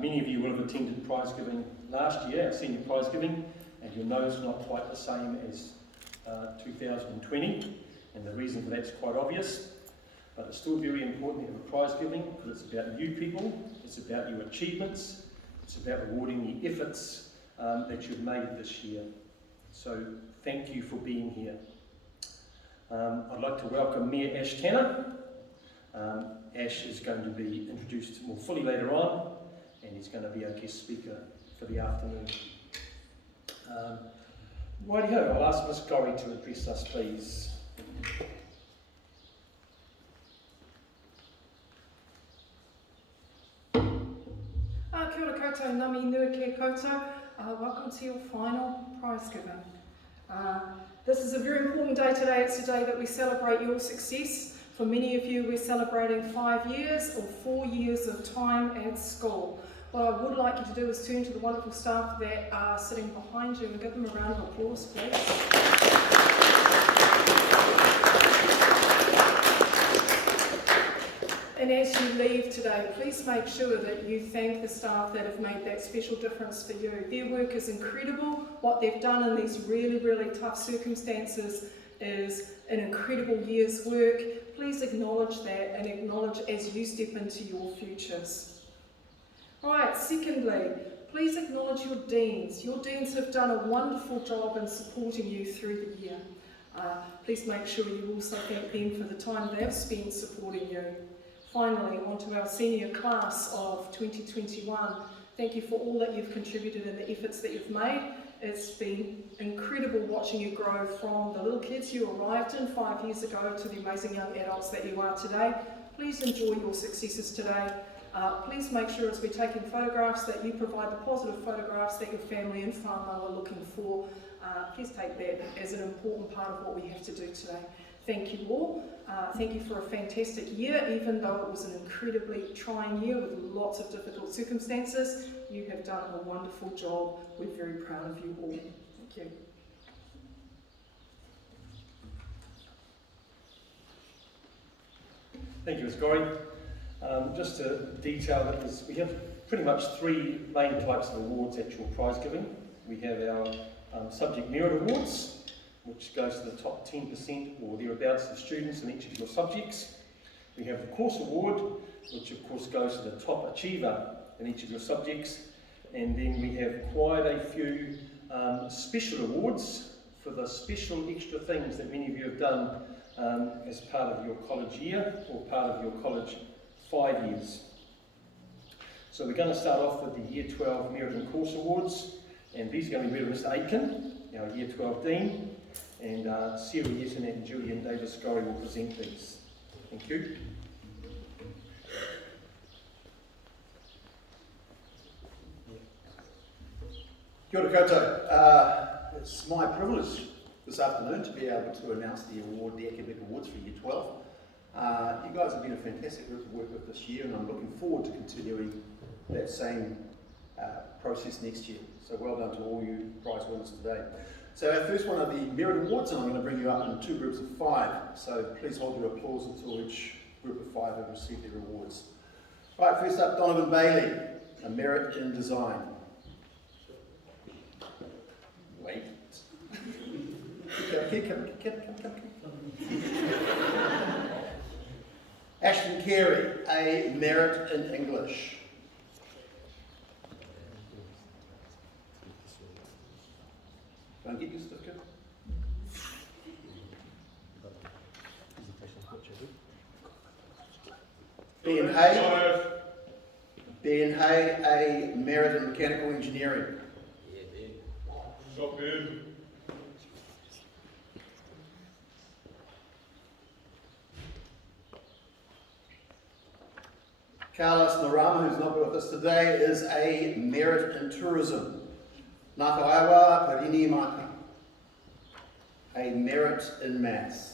Many of you will have attended Prizegiving last year, our senior Prizegiving, and you'll know it's not quite the same as 2020, and the reason for that's quite obvious, but it's still very important to have a Prizegiving because it's about you people, it's about your achievements, it's about rewarding the efforts that you've made this year. So thank you for being here. I'd like to welcome Mayor Ash Tanner. Ash is going to be introduced more fully later on, and he's going to be our guest speaker for the afternoon. Righty-ho, I'll ask Ms. Gorrie to address us, please. Kia ora koutou, ngami nui kia koutou. Welcome to your final Prizegiving. This is a very important day today. It's a day that we celebrate your success. For many of you, we're celebrating 5 years or 4 years of time at school. What I would like you to do is turn to the wonderful staff that are sitting behind you and give them a round of applause, please. And as you leave today, please make sure that you thank the staff that have made that special difference for you. Their work is incredible. What they've done in these really, really tough circumstances is an incredible year's work. Please acknowledge that and acknowledge as you step into your futures. Right, secondly, please acknowledge your deans. Your deans have done a wonderful job in supporting you through the year. Please make sure you also thank them for the time they've spent supporting you. Finally, onto our senior class of 2021. Thank you for all that you've contributed and the efforts that you've made. It's been incredible watching you grow from the little kids you arrived in 5 years ago to the amazing young adults that you are today. Please enjoy your successes today. Please make sure as we're taking photographs that you provide the positive photographs that your family and whānau are looking for. Please take that as an important part of what we have to do today. Thank you all. Thank you for a fantastic year, even though it was an incredibly trying year with lots of difficult circumstances. You have done a wonderful job. We're very proud of you all. Thank you. Thank you, Ms. Gorrie. Just to detail that we have pretty much 3 main types of awards at your Prizegiving. We have our Subject Merit Awards, which goes to the top 10% or thereabouts of students in each of your subjects. We have the Course Award, which of course goes to the top achiever in each of your subjects. And then we have quite a few special awards for the special extra things that many of you have done as part of your college year or part of your college 5 years. So we're going to start off with the Year 12 Merit and Course Awards, and these are going to be read by Mr. Aitken, our Year 12 Dean, and Sarah Yeton and Julian Davis-Gorrie will present these. Thank you. Kia ora koutou. It's my privilege this afternoon to be able to announce the academic awards for Year 12. You guys have been a fantastic group to work with this year, and I'm looking forward to continuing that same process next year. So well done to all you prize winners today. So our first one are the Merit Awards, and I'm going to bring you up in 2 groups of 5. So please hold your applause until each group of 5 have received their awards. Right, first up, Donovan Bailey, a Merit in Design. Wait. Come. Ashton Carey, a Merit in English. Go and get your certificate. Ben Hay, a Merit in Mechanical Engineering. Yeah, Ben. Stop, Ben. Carlos Narama, who's not with us today, is a Merit in Tourism. Nakaiwa Parini Maki, a Merit in Maths.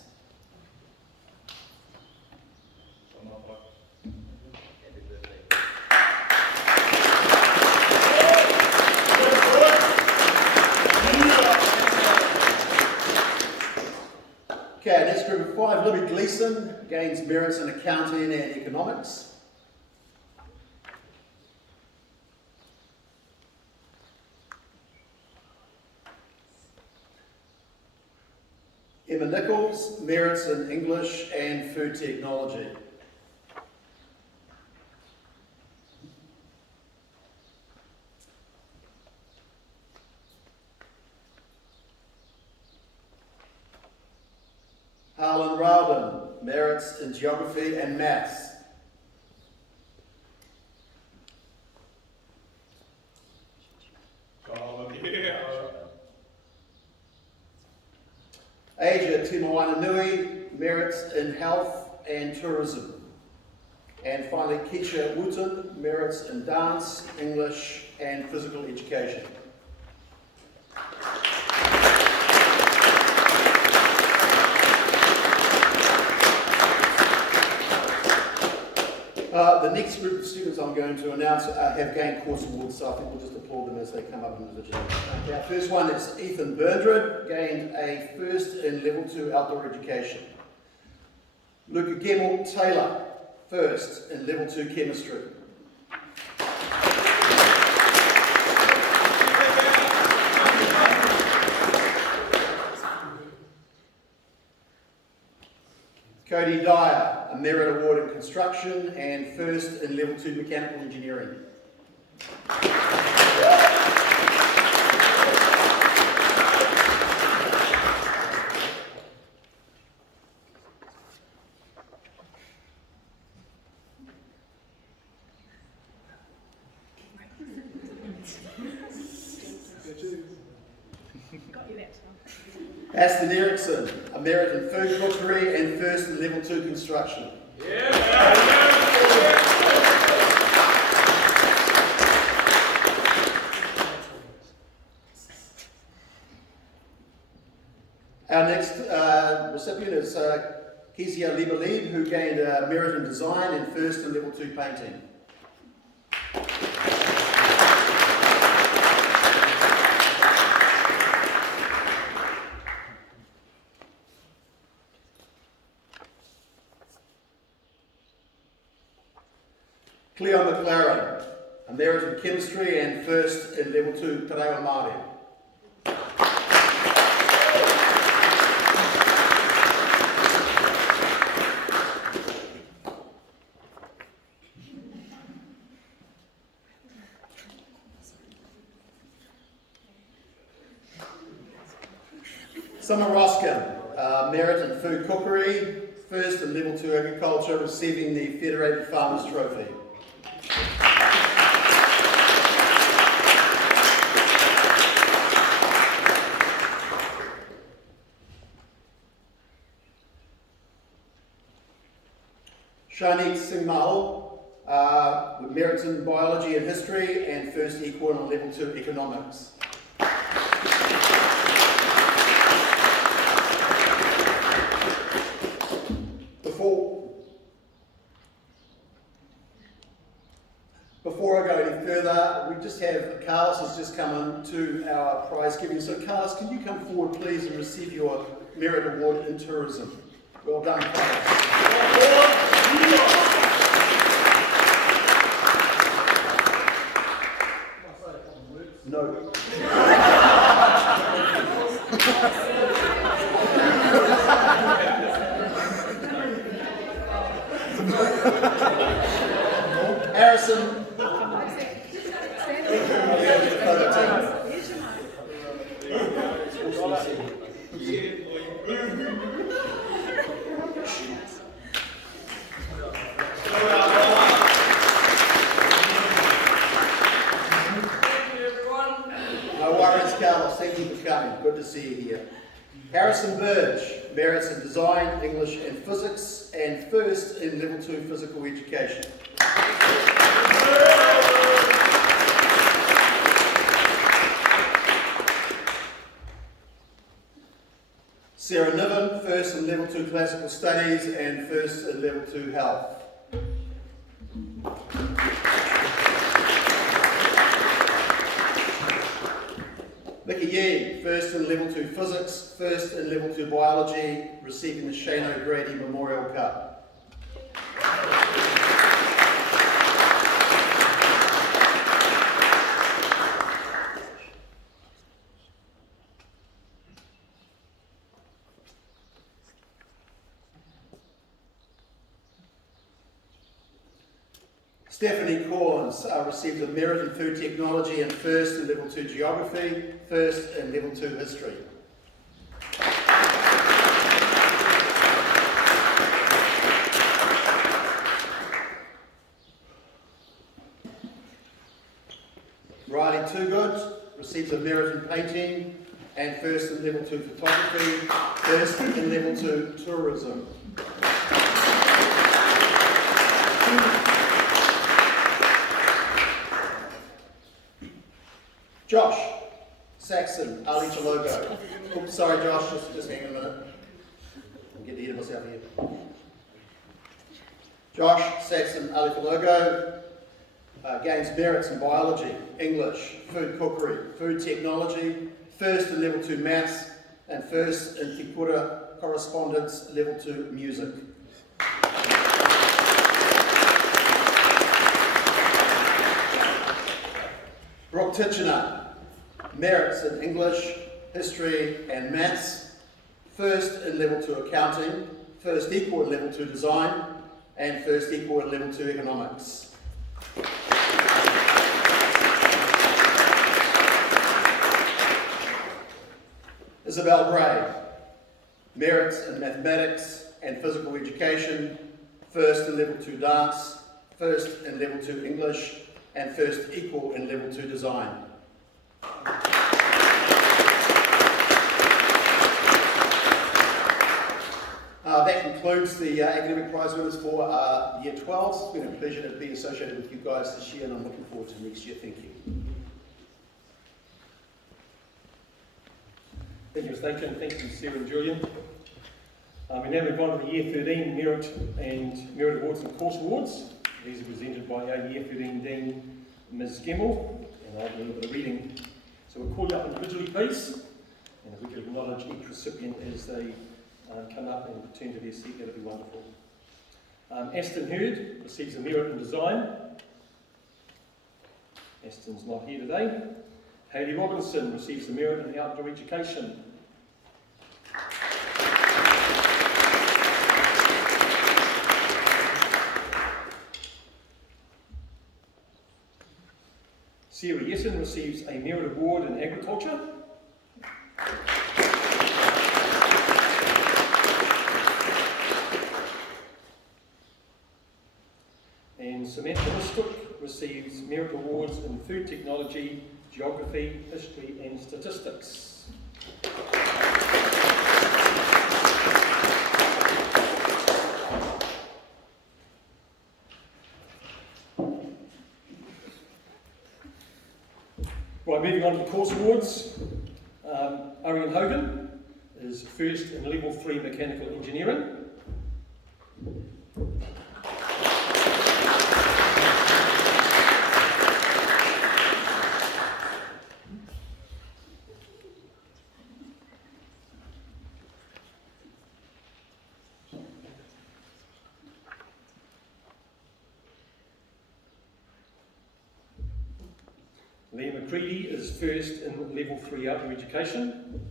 Okay, next group of 5, Libby Gleeson gains merits in accounting and economics. Emma Nichols, merits in English and Food Technology. Harlan Rowden, merits in Geography and Maths. Asia Timoana-Nui, merits in Health and Tourism. And finally, Keisha Wooten, merits in Dance, English and Physical Education. The next group of students I'm going to announce have gained course awards, so I think we'll just applaud them as they come up individually. Okay, our first one is Ethan Berndred, gained a first in Level 2 Outdoor Education. Luca Gemmell Taylor, first in Level 2 Chemistry. Cody Dyer, a Merit Award in Construction and first in Level 2 Mechanical Engineering. Aston Erickson, a Merit in Food Cookery and first in Level 2 Construction. Our next recipient is Kezia Lieberlieb, who gained a Merit in Design and first in Level 2 Painting. Cleo McLaren, a Merit in Chemistry and first in Level 2 Te Reo Māori. Summer Roskin, Merit in Food Cookery, first in Level 2 Agriculture, receiving the Federated Farmers Trophy. Shanique Singh Mahal, with merits in Biology and History and first equal in Level 2 Economics. Before I go any further, we just have Carlos has just come in to our prize giving. So Carlos, can you come forward please and receive your Merit Award in Tourism? Well done, Carlos. No. Harrison. No worries, Carlos. Thank you for coming. Good to see you here. Harrison Burge, merits in Design, English and Physics, and first in Level 2 Physical Education. Sarah Niven, first in Level 2 Classical Studies and first in Level 2 Health. Vicky Yee, first in Level 2 Physics, first in Level 2 Biology, receiving the Shane O'Grady Memorial Cup. Stephanie Corns received a merit in food technology and first in level 2 geography, first in level 2 history. Riley Toogood receives a merit in painting and first in level 2 photography, first in level 2 tourism. Josh Saxon, Ali Chalogo. Oops, sorry Josh, just hang on a minute. I'm getting ahead of myself here. Josh Saxon, Ali Chalogo gains merits in biology, English, food cookery, food technology, first in level 2 maths, and first in Te Kura correspondence, level 2 music. Brooke Titchener, merits in English, history and maths, first in level 2 accounting, first equal in level 2 design, and first equal in level 2 economics. Isabel Bray, merits in mathematics and physical education, first in level 2 dance, first in level 2 English, and first equal in level 2 design. That concludes the academic prize winners for year 12. It's been a pleasure to be associated with you guys this year, and I'm looking forward to next year. Thank you. Thank you, Mr. and thank you, Sarah and Julian. We now move on to the Year 13 Merit and Merit Awards and Course Awards. These are presented by our Year 13 Dean, Ms. Gemmell, and I'll do a little bit of reading. So we'll call you up individually, please, and if we could acknowledge each recipient as they come up and return to their seat, that would be wonderful. Aston Hurd receives a Merit in Design. Aston's not here today. Hayley Robinson receives a Merit in Outdoor Education. Sarah Yessen receives a Merit Award in Agriculture. And Samantha Mistook receives Merit Awards in Food Technology, Geography, History and Statistics. Right, moving on to the Course Awards. Arian Hogan is first in Level 3 Mechanical Engineering. Liam McCready is first in Level 3 Outdoor Education.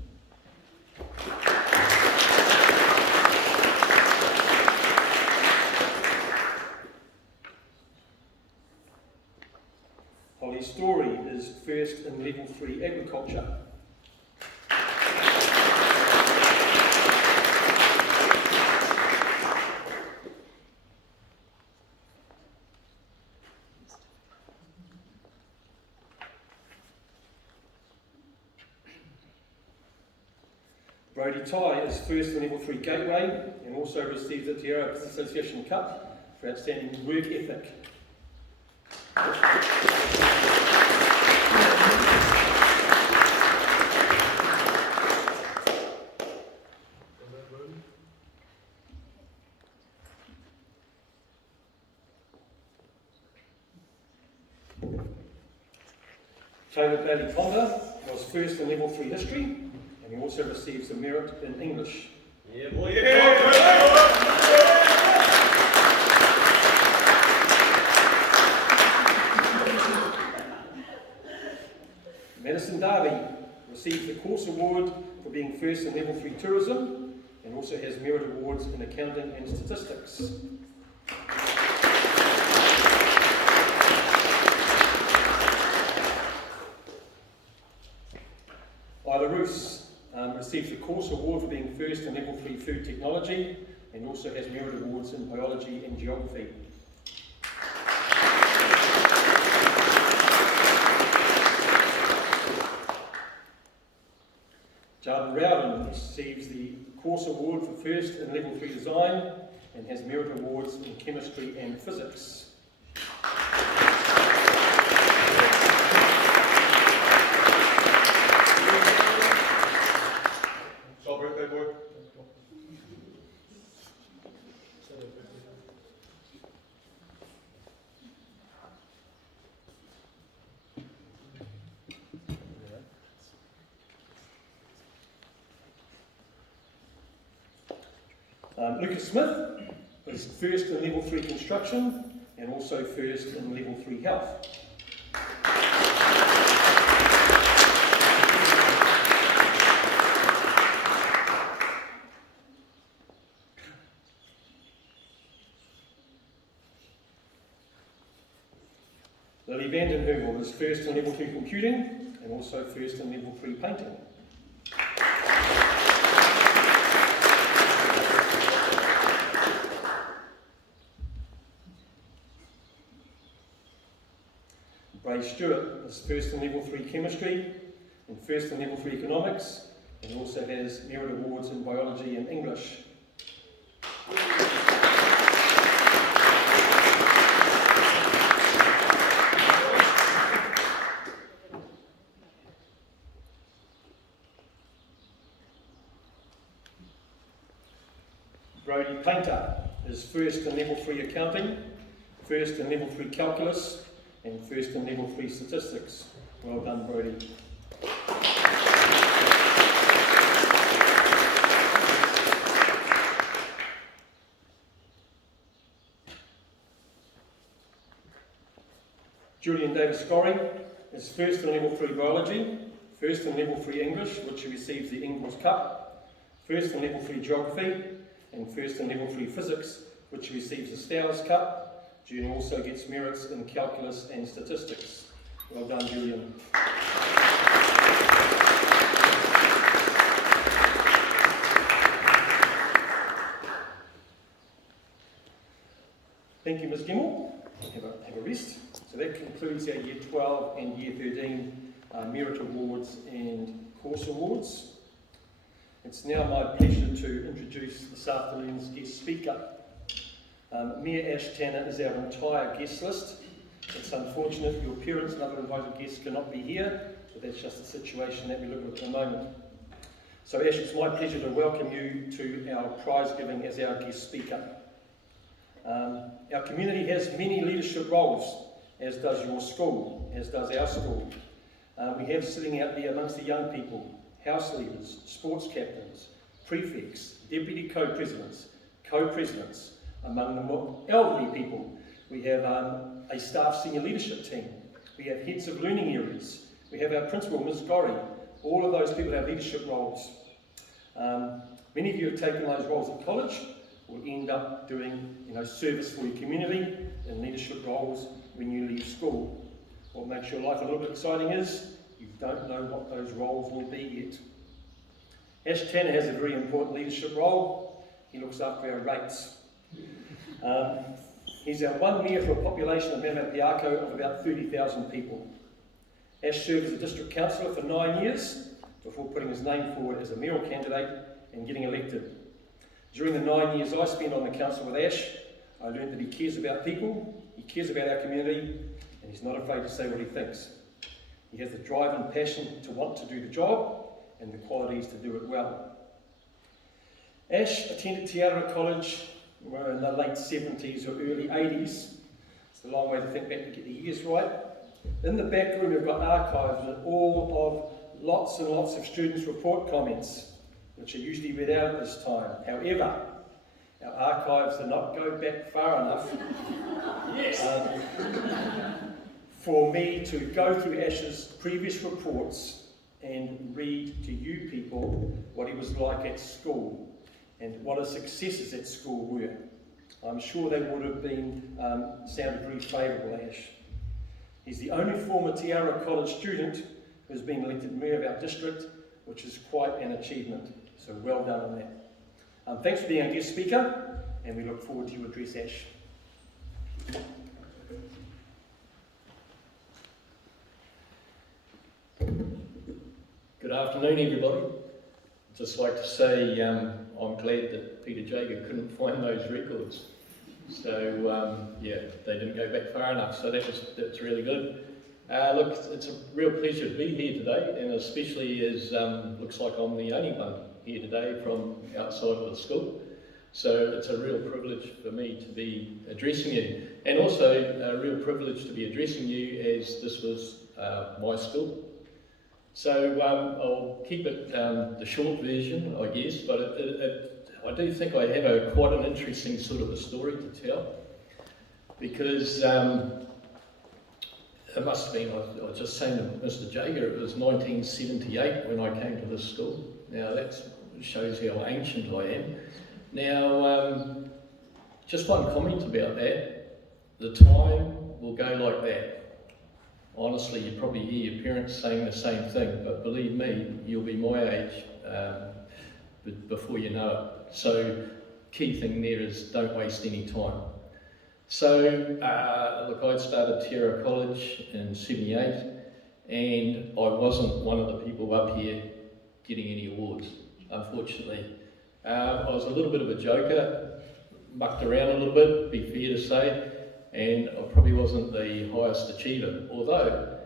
Holly Story is first in Level 3 Agriculture. Brody Ty is first in Level 3 Gateway and also received the Te Ara Business Association Cup for outstanding work ethic. Caleb Bailey Conda was first in Level 3 History, and he also receives a Merit in English. Yeah, boy, yeah! Madison Darby received the Course Award for being first in Level 3 Tourism, and also has Merit Awards in Accounting and Statistics. Belarus receives the Course Award for being first in Level 3 Food Technology and also has merit awards in Biology and Geography. Jarden Rowden receives the Course Award for first in Level 3 Design and has merit awards in Chemistry and Physics. Birthday boy. Lucas Smith is first in Level 3 Construction and also first in Level 3 Health. Lily Vanden Heuvel is first in Level 2 Computing and also first in Level 3 Painting. Ray Stewart is first in Level 3 Chemistry and first in Level 3 Economics and also has merit awards in Biology and English. Brody Painter is first in Level 3 Accounting, first in Level 3 Calculus and first in Level 3 Statistics. Well done, Brody. Julian Davis-Gorry is first in Level 3 Biology, first in Level 3 English, which he receives the Ingalls Cup, first in Level 3 Geography, and first in Level 3 Physics, which he receives the Stowers Cup. Julian also gets merits in Calculus and Statistics. Well done, Julian. Thank you, Ms. Gemmell. Have a rest. So that concludes our Year 12 and Year 13 Merit Awards and Course Awards. It's now my pleasure to introduce this afternoon's guest speaker. Mayor Ash Tanner is our entire guest list. It's unfortunate your parents and other invited guests cannot be here, but that's just the situation that we live with at the moment. So Ash, it's my pleasure to welcome you to our prize giving as our guest speaker. Our community has many leadership roles, as does your school, as does our school. We have sitting out there amongst the young people, house leaders, sports captains, prefects, deputy co-presidents, among the more elderly people. We have a staff senior leadership team. We have heads of learning areas. We have our principal, Ms. Gorry. All of those people have leadership roles. Many of you have taken those roles at college, will end up doing service for your community and leadership roles when you leave school. What makes your life a little bit exciting is you don't know what those roles will be yet. Ash Tanner has a very important leadership role. He looks after our rates. He's our one mayor for a population of Mount Piako of about 30,000 people. Ash served as a district councillor for 9 years before putting his name forward as a mayoral candidate and getting elected. During the 9 years I spent on the council with Ash, I learned that he cares about people, he cares about our community, and he's not afraid to say what he thinks. He has the drive and passion to want to do the job and the qualities to do it well. Ash attended Aroha College in the late 70s or early 80s. It's a long way to think back to get the years right. In the back room we've got archives with all of lots and lots of students' report comments, which are usually read out at this time. However, our archives do not go back far enough for me to go through Ash's previous reports and read to you people what he was like at school and what his successes at school were. I'm sure they would have been sounded very favourable, Ash. He's the only former Aroha College student who's been elected mayor of our district which is quite an achievement. So well done on that. Thanks for being a guest speaker, and we look forward to your address, Ash. Good afternoon, everybody. I'd just like to say I'm glad that Peter Jager couldn't find those records. So yeah, they didn't go back far enough, so that's really good. Look, it's a real pleasure to be here today, and especially as looks like I'm the only one here today from outside of the school. So it's a real privilege for me to be addressing you, and also a real privilege to be addressing you as this was my school. So I'll keep it the short version, I guess, but I do think I have quite an interesting sort of a story to tell, because it must have been, I was just saying to Mr. Jager, it was 1978 when I came to this school. Now that shows how ancient I am. Now, just one comment about that. The time will go like that. Honestly, you probably hear your parents saying the same thing, but believe me, you'll be my age before you know it. So, key thing there is don't waste any time. So, look, I started Aroha College in '78, and I wasn't one of the people up here getting any awards, unfortunately. I was a little bit of a joker, mucked around a little bit, be fair to say, and I probably wasn't the highest achiever, although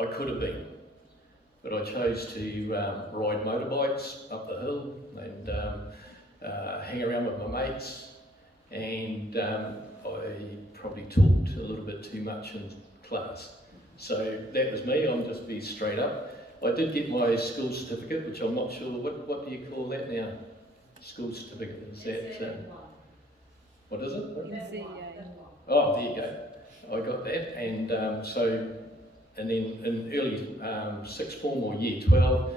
I could have been. But I chose to ride motorbikes up the hill and hang around with my mates, and I probably talked a little bit too much in class. So that was me, I'm just be straight up. I did get my school certificate, which I'm not sure, what do you call that now? School certificate, is that, what is it? Oh, there you go. I got that, and and then in early sixth form or year 12,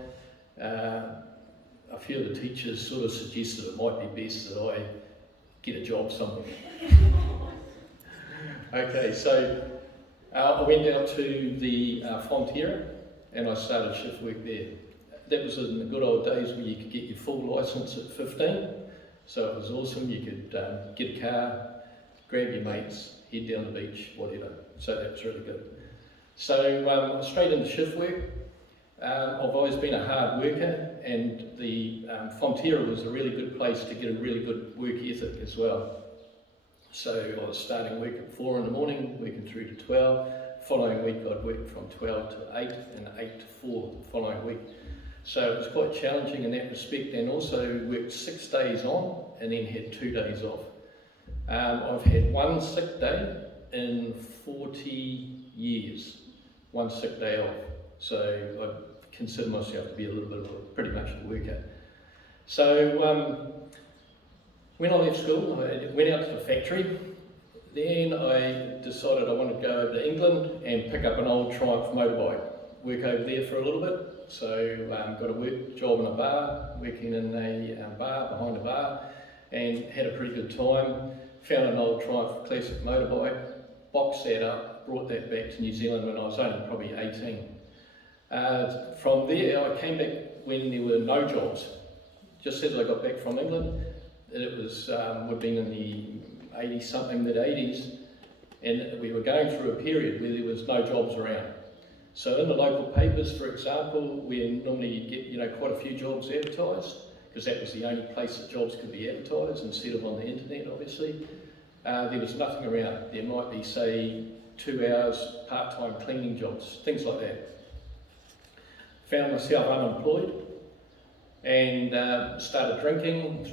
a few of the teachers sort of suggested it might be best that I get a job somewhere. Okay, so I went out to the Fonterra and I started shift work there. That was in the good old days where you could get your full licence at 15, so it was awesome. You could get a car, grab your mates, head down the beach, whatever. So that was really good. So straight into shift work. I've always been a hard worker, and the Fonterra was a really good place to get a really good work ethic as well. So I was starting work at 4 in the morning, working through to 12. Following week I'd work from 12 to 8 and 8 to 4 the following week. So it was quite challenging in that respect, and also worked 6 days on and then had 2 days off. I've had one sick day in 40 years, one sick day off. So I consider myself to be a little bit of pretty much a worker. So when I left school, I went out to the factory. Then I decided I wanted to go over to England and pick up an old Triumph motorbike, work over there for a little bit. So got a work job in a bar, working in a bar, behind a bar, and had a pretty good time. Found an old Triumph classic motorbike, boxed that up, brought that back to New Zealand when I was only probably 18. From there, I came back when there were no jobs. Just as I got back from England, it was would have been in the 80-something, mid-80s, and we were going through a period where there was no jobs around. So in the local papers, for example, we normally get quite a few jobs advertised, because that was the only place that jobs could be advertised instead of on the internet, obviously. There was nothing around. There might be, say, 2 hours part-time cleaning jobs, things like that. Found myself unemployed and started drinking,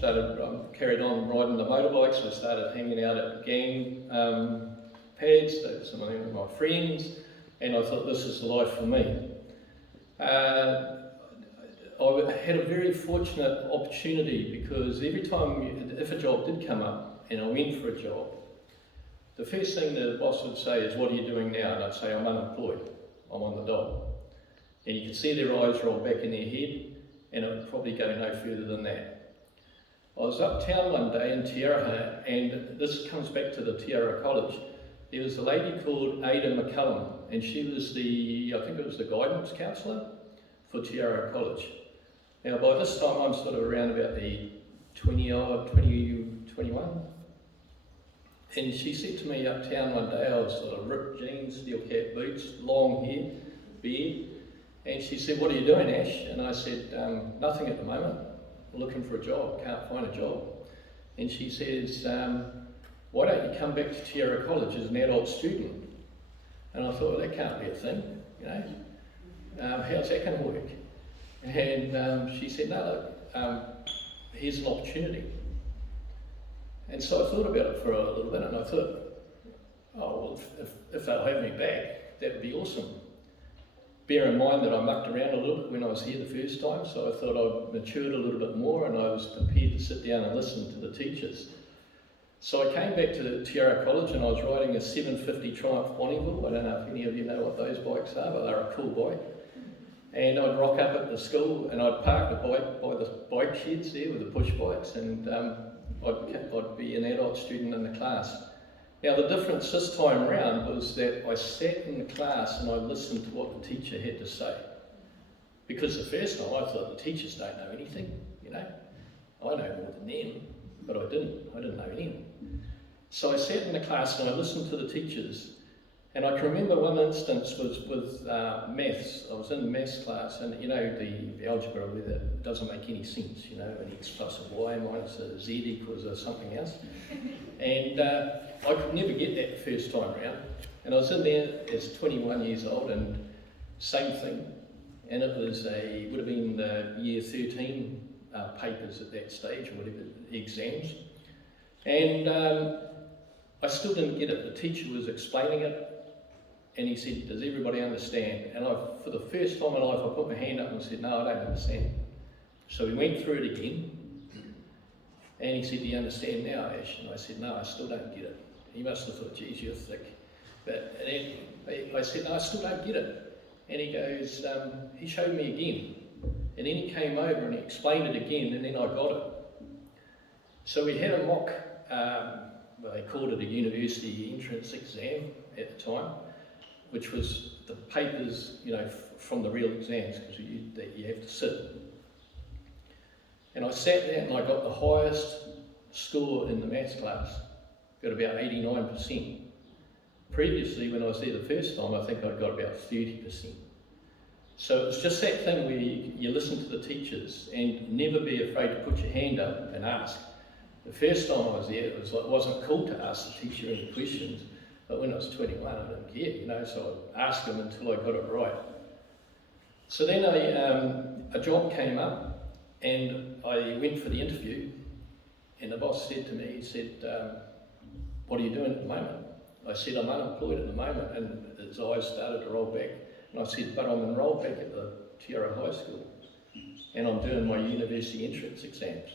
carried on riding the motorbikes. I started hanging out at gang pads, some of my friends, and I thought this is the life for me. I had a very fortunate opportunity, because every time, if a job did come up and I went for a job, the first thing the boss would say is, "What are you doing now?" And I'd say, "I'm unemployed, I'm on the dole." And you could see their eyes roll back in their head, and it would probably go no further than that. I was uptown one day in Te Aroha, and this comes back to the Aroha College. There was a lady called Ada McCullum, and she was I think it was the guidance counsellor for Aroha College. Now by this time I'm sort of around about the 21. And she said to me uptown one day, I was sort of ripped jeans, steel cap boots, long hair, beard. And she said, "What are you doing, Ash?" And I said, "Nothing at the moment. Looking for a job, can't find a job." And she says, "Why don't you come back to Aroha College as an adult student?" And I thought, well, that can't be a thing, you know. How's that going to work? And she said, "No, look, here's an opportunity." And so I thought about it for a little bit, and I thought, oh, well, if they'll have me back, that would be awesome. Bear in mind that I mucked around a little bit when I was here the first time, so I thought I'd matured a little bit more, and I was prepared to sit down and listen to the teachers. So I came back to Aroha College, and I was riding a 750 Triumph Bonneville. I don't know if any of you know what those bikes are, but they're a cool bike. And I'd rock up at the school, and I'd park the bike by the bike sheds there with the push bikes, and I'd be an adult student in the class. Now the difference this time around was that I sat in the class and I listened to what the teacher had to say. Because the first time I thought the teachers don't know anything, you know. I know more than them, but I didn't know anything. So I sat in the class and I listened to the teachers, and I can remember one instance was with maths. I was in the maths class, and you know the algebra where it doesn't make any sense, you know, an x plus a y minus a z equals a something else. And I could never get that the first time around. And I was in there as 21 years old, and same thing. And it was would have been the year 13 papers at that stage, or whatever, exams. And I still didn't get it. The teacher was explaining it, and he said, "Does everybody understand?" And for the first time in my life, I put my hand up and said, "No, I don't understand." So we went through it again, and he said, "Do you understand now, Ash?" And I said, "No, I still don't get it." He must have thought, "Geez, you're thick." But then I said, "No, I still don't get it." And he goes, he showed me again. And then he came over and he explained it again, and then I got it. So we had a mock, well, they called it a university entrance exam at the time, which was the papers, you know, from the real exams, because you have to sit. And I sat there and I got the highest score in the maths class, got about 89%. Previously, when I was there the first time, I think I'd got about 30%. So it's just that thing where you listen to the teachers and never be afraid to put your hand up and ask. The first time I was there, it wasn't cool to ask the teacher any questions, but when I was 21, I didn't care, you know, so I'd ask them until I got it right. So then a job came up, and I went for the interview, and the boss said to me, he said, "What are you doing at the moment?" I said, "I'm unemployed at the moment," and his eyes started to roll back. And I said, "But I'm enrolled back at the Aroha High School, and I'm doing my university entrance exams."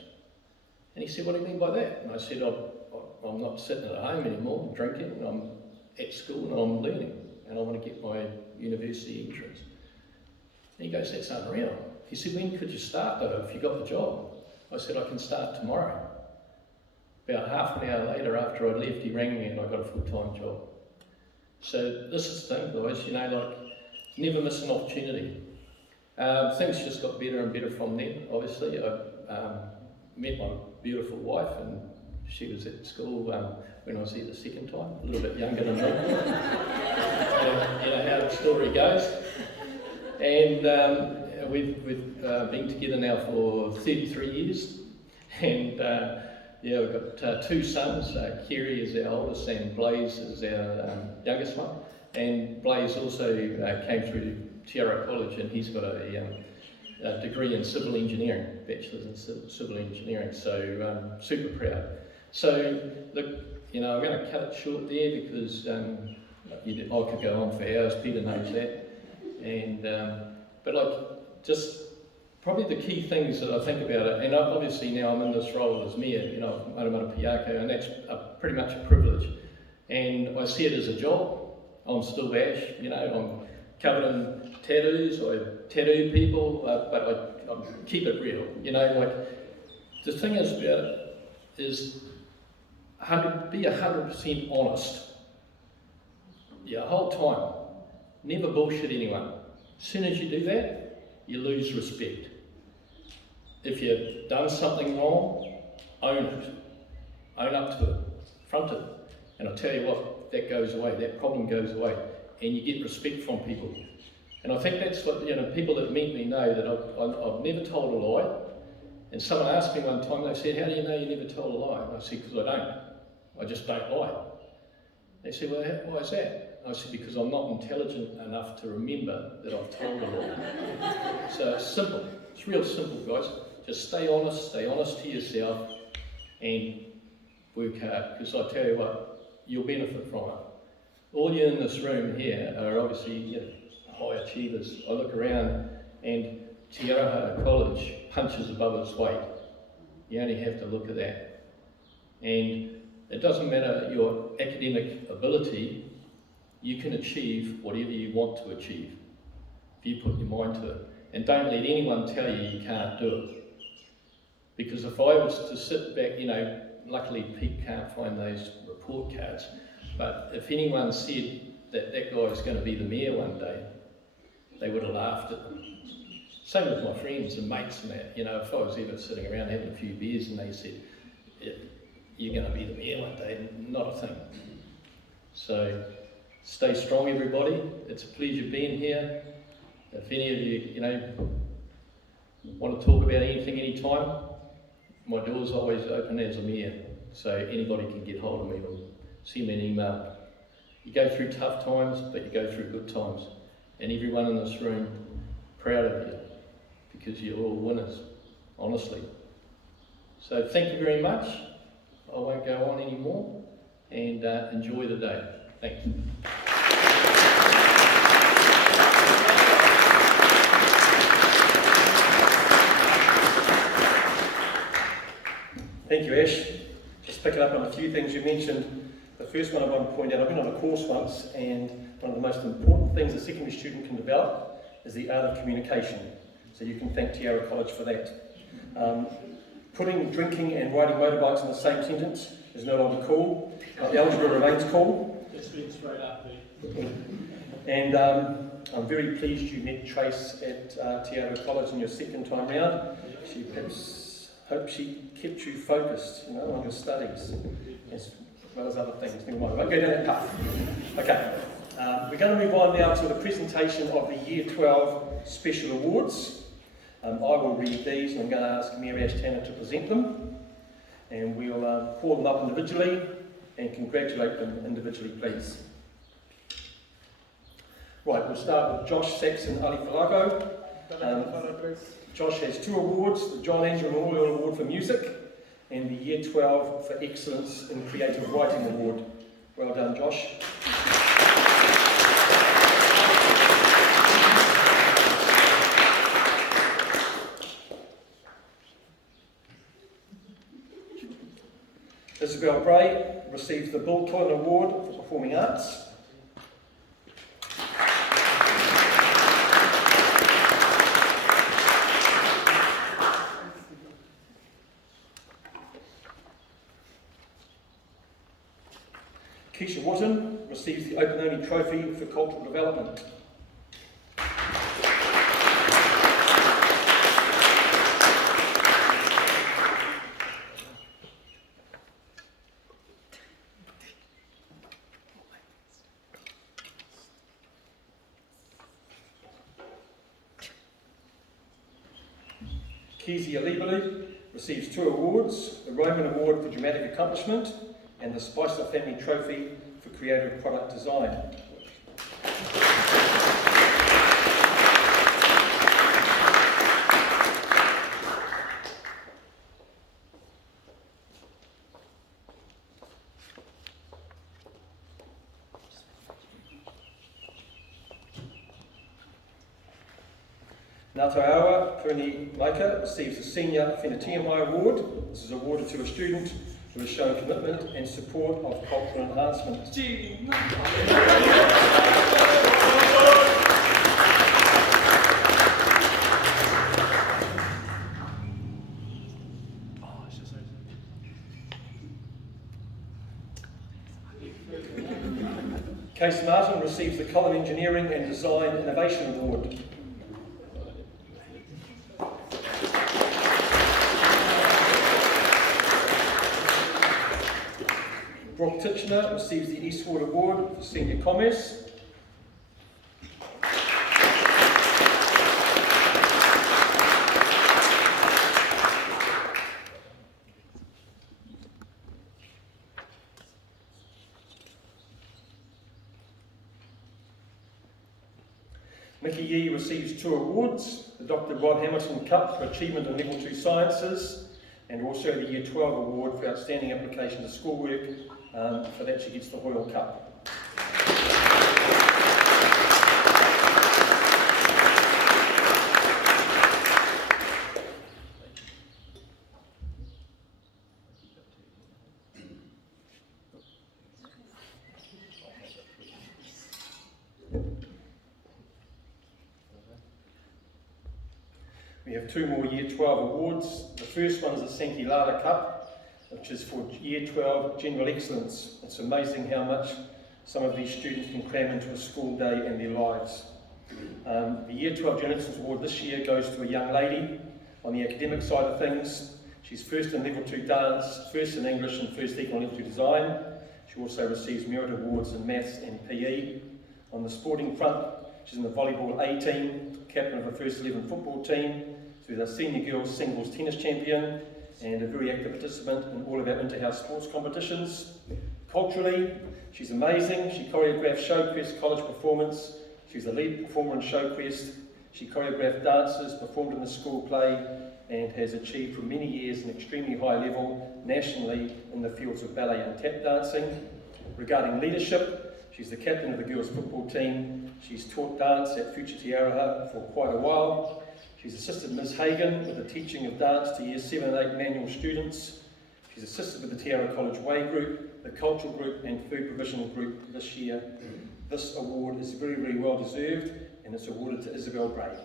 And he said, "What do you mean by that?" And I said, I'm not sitting at home anymore, drinking, I'm at school and I'm learning, and I want to get my university entrance." And he goes, "That's unreal." He said, "When could you start though, if you got the job?" I said, "I can start tomorrow." About half an hour later, after I left, he rang me and I got a full-time job. So this is the thing, guys, you know, like, never miss an opportunity. Things just got better and better from then, obviously. I met my beautiful wife, and she was at school when I was here the second time, a little bit younger than me. You know how the story goes. And we've been together now for 33 years. And yeah, we've got two sons. Kerry is our oldest, and Blaze is our youngest one. And Blaze also came through Aroha College, and he's got a degree in civil engineering, bachelor's in civil engineering, so super proud. So, look, you know, I'm going to cut it short there because I could go on for hours, Peter knows that. And, but like, just probably the key things that I think about it, and obviously now I'm in this role as mayor, you know, of Matamata Piako, and that's pretty much a privilege. And I see it as a job. I'm still Ash, you know, I'm covered in tattoos, I tattoo people, but I keep it real, you know, like, the thing is about it is be 100% honest, the whole time, never bullshit anyone. As soon as you do that, you lose respect. if you've done something wrong, own it. Own up to it. Front it. And I'll tell you what, that goes away. That problem goes away. And you get respect from people. And I think that's what, people that meet me know that I've never told a lie. And someone asked me one time, they said, how do you know you never told a lie? And I said, because I don't. I just don't lie. They said, well, why is that? I said, because I'm not intelligent enough to remember that I've told a lie. So it's simple. It's real simple, guys. Just stay honest to yourself, and work hard. Because I tell you what, you'll benefit from it. All you in this room here are obviously high achievers. I look around and Aroha College punches above its weight. You only have to look at that. And it doesn't matter your academic ability, you can achieve whatever you want to achieve if you put your mind to it. And don't let anyone tell you you can't do it. Because if I was to sit back, luckily Pete can't find those report cards, but if anyone said that guy was going to be the mayor one day, they would have laughed at them. Same with my friends and mates and that. If I was ever sitting around having a few beers and they said, you're going to be the mayor one day, not a thing. So stay strong, everybody. It's a pleasure being here. If any of you, want to talk about anything anytime, my door's always open as a mayor. So anybody can get hold of me or send me an email. You go through tough times, but you go through good times. And everyone in this room, proud of you, because you're all winners, honestly. So thank you very much. I won't go on anymore, and enjoy the day. Thanks. Thank you, Ash. Just picking up on a few things you mentioned. The first one I want to point out, I've been on a course once, and one of the most important things a secondary student can develop is the art of communication. So you can thank Aroha College for that. Putting drinking and riding motorbikes in the same sentence is no longer cool. The algebra remains cool. Just being straight up there. And I'm very pleased you met Trace at Aroha College in your second time round. She hope she kept you focused, on your studies, as well as other things. Never mind, I won't go down that path. Okay, we're going to move on now to the presentation of the Year 12 Special Awards. I will read these, and I'm going to ask Mayor Ash Tanner to present them, and we'll call them up individually and congratulate them individually, please. Right, we'll start with Josh Saxon Alifalago. Josh has 2 awards, the John Andrew Memorial Award for Music and the Year 12 for Excellence in Creative Writing Award. Well done, Josh. Isabel Bray receives the Bill Cullen Award for Performing Arts. Keisha Wotton receives the Openoni Trophy for Cultural Development. Kezia Liebele receives 2 awards, the Roman Award for Dramatic Accomplishment and the Spicer Family Trophy for Creative Product Design. Ngātaoa Puni Maika receives the Senior Whenatiamai Award. This is awarded to a student who has shown commitment and support of cultural enhancement. Case Martin receives the Cullen Engineering and Design Innovation Award. Brock Titchener receives the Eastwood Award for Senior Commerce. Mickey Yee receives 2 awards, the Dr. Rod Hamilton Cup for Achievement in Level 2 Sciences, and also the Year 12 Award for Outstanding Application to Schoolwork. For that she gets the Hoyle Cup. We have 2 more Year 12 awards. The first one is the Sankey Lala Cup, which is for Year 12 General Excellence. It's amazing how much some of these students can cram into a school day and their lives. The Year 12 General Excellence Award this year goes to a young lady on the academic side of things. She's first in Level 2 Dance, first in English and first equal in Level 2 Design. She also receives merit awards in Maths and PE. On the sporting front, she's in the Volleyball A team, captain of the First 11 football team. She's a senior girls singles tennis champion and a very active participant in all of our inter-house sports competitions. Culturally, she's amazing. She choreographed ShowQuest College Performance. She's the lead performer in ShowQuest. She choreographed dances, performed in the school play, and has achieved for many years an extremely high level nationally in the fields of ballet and tap dancing. Regarding leadership, she's the captain of the girls football team. She's taught dance at Future Te Aroha for quite a while. She's assisted Ms Hagan with the teaching of dance to Year 7 and 8 manual students. She's assisted with the Aroha College Way Group, the Cultural Group and Food Provisional Group this year. This award is very, very well deserved and it's awarded to Isabel Bray.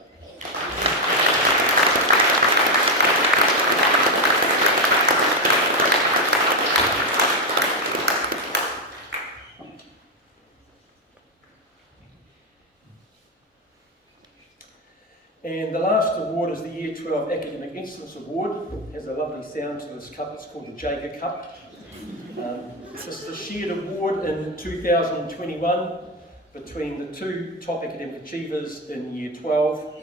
And the last award is the Year 12 Academic Excellence Award. It has a lovely sound to this cup. It's called the Jaeger Cup. This is a shared award in 2021 between the 2 top academic achievers in Year 12.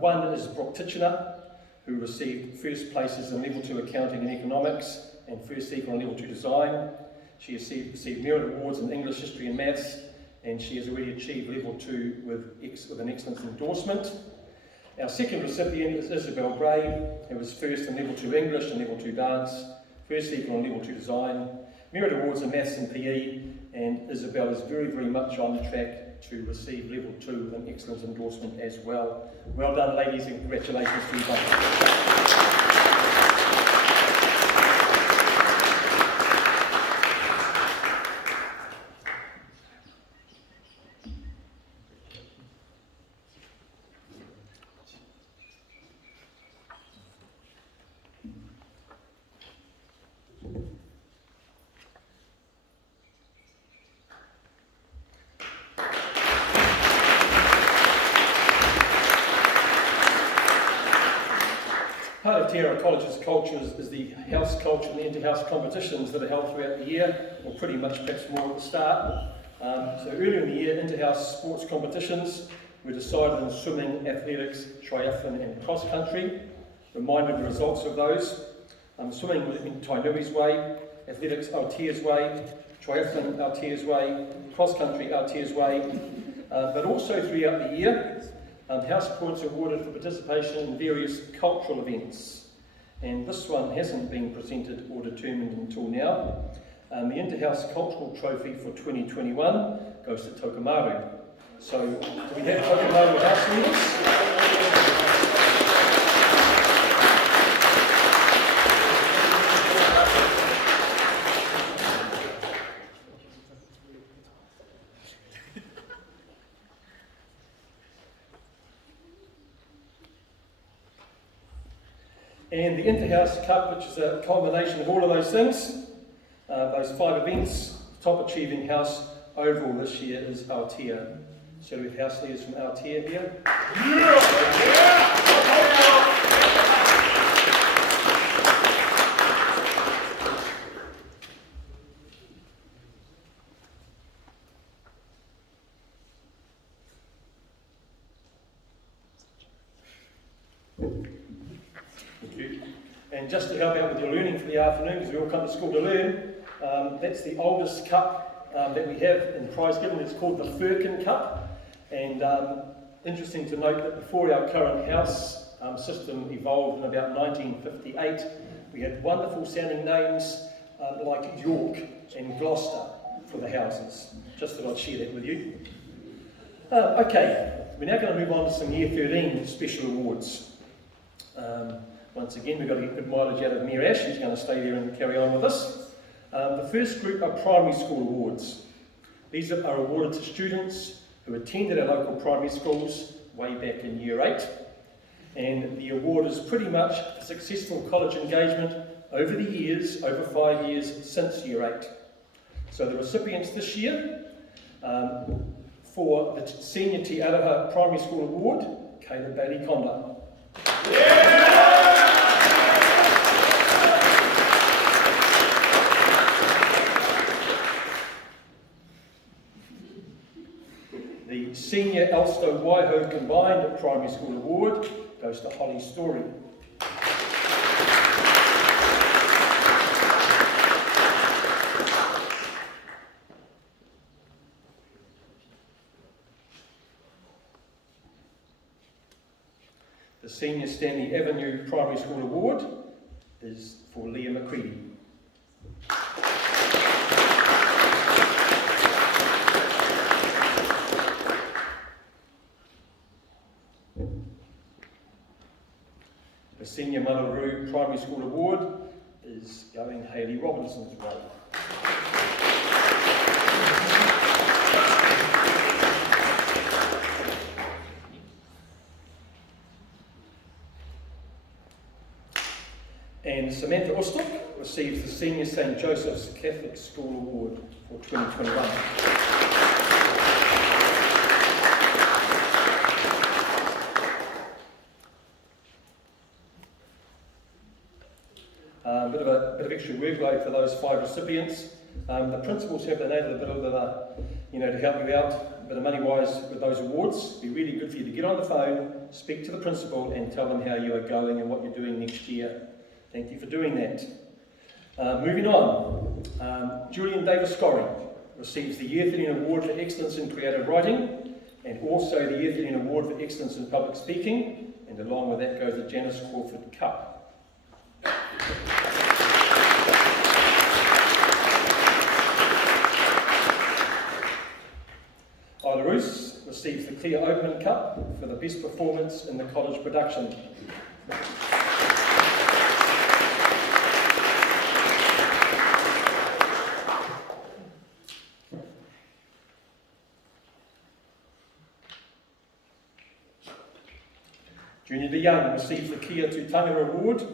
One is Brock Titchener, who received first places in Level 2 Accounting and Economics and first equal in Level 2 Design. She received merit awards in English, History and Maths, and she has already achieved Level 2 with an excellence endorsement. Our second recipient is Isabel Bray, who was first in Level 2 English and Level 2 Dance, first equal in Level 2 Design, merit awards in Maths and PE, and Isabel is very, very much on track to receive Level 2 with an excellence endorsement as well. Well done, ladies, and congratulations to you both. Part of Aroha College's culture is the house culture and the inter-house competitions that are held throughout the year, or pretty much perhaps more at the start. So earlier in the year, inter-house sports competitions were decided in swimming, athletics, triathlon and cross-country. Reminder of the results of those. Swimming was in Tainui's way, athletics Aotea's way, triathlon Aotea's way, cross-country Aotea's way, but also throughout the year, house points are awarded for participation in various cultural events, and this one hasn't been presented or determined until now. The Inter-House Cultural Trophy for 2021 goes to Tokomaru. So, do we have Tokomaru house leaders? And the Inter-House Cup, which is a culmination of all of those things, those 5 events. Top achieving house overall this year is Aotea. So we have house leaders from Aotea here. Thank you. And just to help out with your learning for the afternoon, because we all come to school to learn, that's the oldest cup that we have in Prizegiving. It's called the Firkin Cup. And interesting to note that before our current house system evolved in about 1958, we had wonderful sounding names like York and Gloucester for the houses. Just thought I'd share that with you. Okay, we're now going to move on to some Year 13 special awards. Once again, we've got to get good mileage out of Mayor Ash, who's going to stay there and carry on with us. The first group are primary school awards. These are awarded to students who attended our local primary schools way back in Year 8. And the award is pretty much a successful college engagement over the years, over 5 years since Year 8. So the recipients this year for the Senior Te Aroha Primary School Award, Caleb Bailey Conda. The Senior Elstow Waiho Combined Primary School Award goes to Holly Story. The Senior Stanley Avenue Primary School Award is for Leah McCready. The Senior Manaroo Primary School Award is going Hayley Robinson's way. And Samantha Ustuk receives the Senior St. Joseph's Catholic School Award for 2021. A bit of extra workload for those 5 recipients. The principals have donated a bit of to help you out, a bit of money-wise with those awards. It'd be really good for you to get on the phone, speak to the principal, and tell them how you are going and what you're doing next year. Thank you for doing that. Moving on, Julian Davis Scoring receives the Year 13 Award for Excellence in Creative Writing, and also the Year 13 Award for Excellence in Public Speaking, and along with that goes the Janice Crawford Cup. Isla Roos receives the Clear Open Cup for the best performance in the college production. Junior DeYoung receives the Kia Tutanga Award.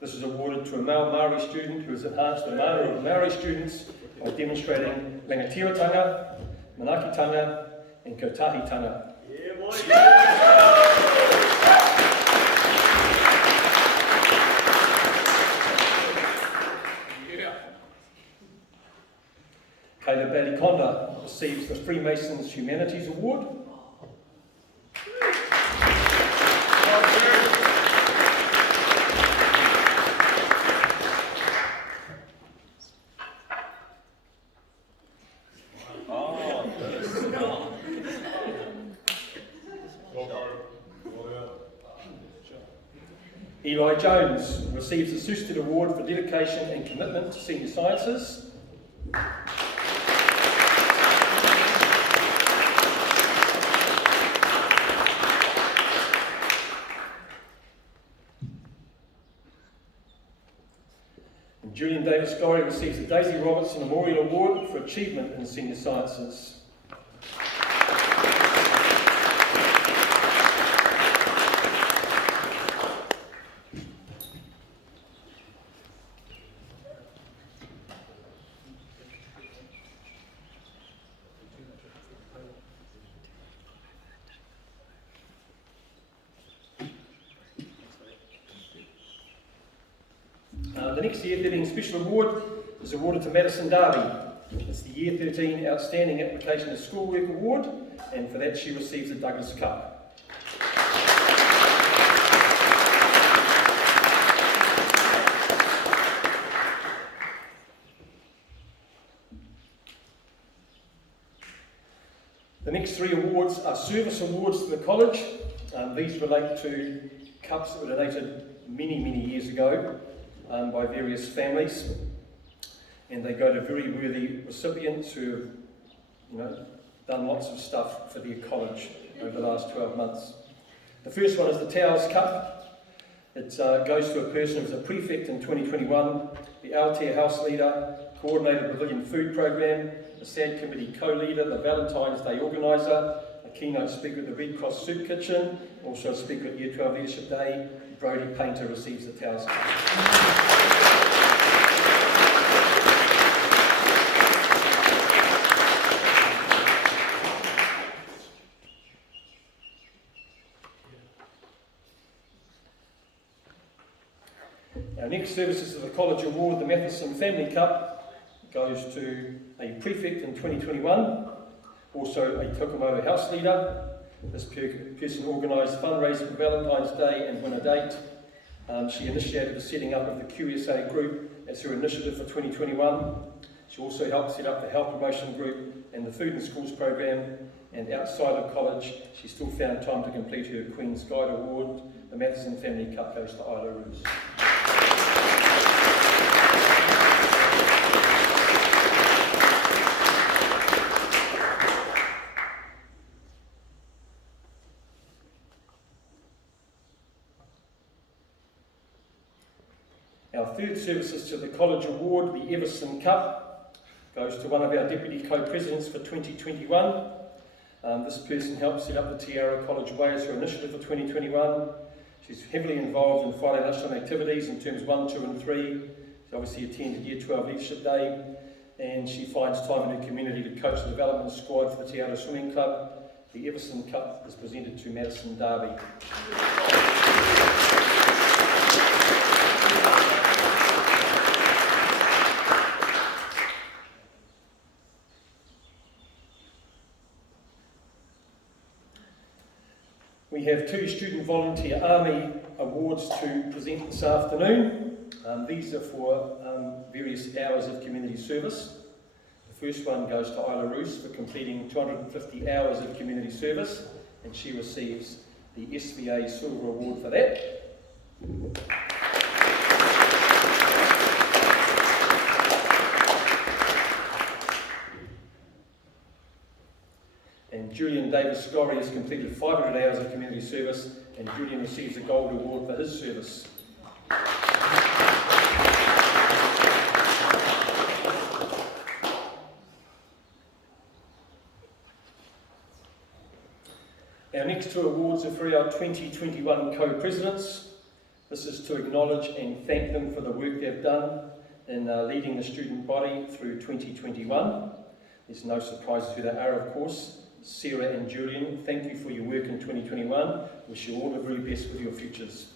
This is awarded to a male Maori student who has enhanced the manner of Maori students by demonstrating rangatiratanga, manakitanga, and kotahitanga. Yeah, boy. Caleb Bailey Conda receives the Freemasons Humanities Award. Eli Jones receives the Susted Award for dedication and commitment to senior sciences. And Julian Davis Gorry receives the Daisy Robertson Memorial Award for achievement in senior sciences. The next Year 13 Special Award is awarded to Madison Darby. It's the Year 13 Outstanding Application to Schoolwork Award, and for that she receives the Douglas Cup. three awards are service awards to the college. These relate to cups that were donated many, many years ago by various families, and they go to very worthy recipients who have done lots of stuff for their college over the last 12 months. The first one is the Towers Cup. It goes to a person who was a prefect in 2021, the Aotea House Leader, coordinated the Pavilion Food Programme, the SAD Committee co-leader, the Valentine's Day organiser, a keynote speaker at the Red Cross Soup Kitchen, also a speaker at Year 12 Leadership Day. Brodie Painter receives the Towers Cup. Our next services of the College Award, the Matheson Family Cup, goes to a prefect in 2021, also a Tokomoto House Leader. This person organised fundraising for Valentine's Day and won a date. She initiated the setting up of the QSA group as her initiative for 2021. She also helped set up the Health Promotion Group and the Food in Schools programme, and outside of college she still found time to complete her Queen's Guide Award. The Matheson Family Cup goes to Isla Roos. Our third services to the College Award, the Everson Cup, goes to one of our Deputy Co-Presidents for 2021. This person helped set up the Aroha College Way as her initiative for 2021. She's heavily involved in Friday lunchtime activities in terms 1, 2 and 3. She obviously attended Year 12 Leadership Day, and she finds time in her community to coach the development squad for the Te Aroha Swimming Club. The Everson Cup is presented to Madison Darby. We have two Student Volunteer Army Awards to present this afternoon. These are for various hours of community service. The first one goes to Isla Roos for completing 250 hours of community service, and she receives the SVA Silver Award for that. And Julian Davis-Gorry has completed 500 hours of community service, and Julian receives a Gold Award for his service. Our next two awards are for our 2021 co-presidents. This is to acknowledge and thank them for the work they've done in leading the student body through 2021. There's no surprises who they are, of course. Sarah and Julian, thank you for your work in 2021. Wish you all the very best with your futures.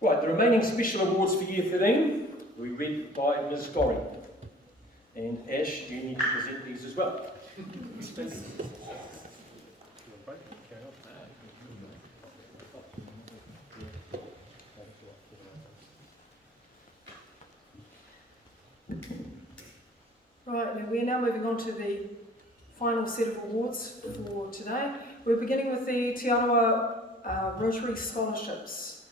Right, the remaining special awards for Year 13 will be read by Ms. Gorry. And Ash, you need to present these as well. Right, now we're now moving on to the final set of awards for today. We're beginning with the Te Aroha Rotary Scholarships.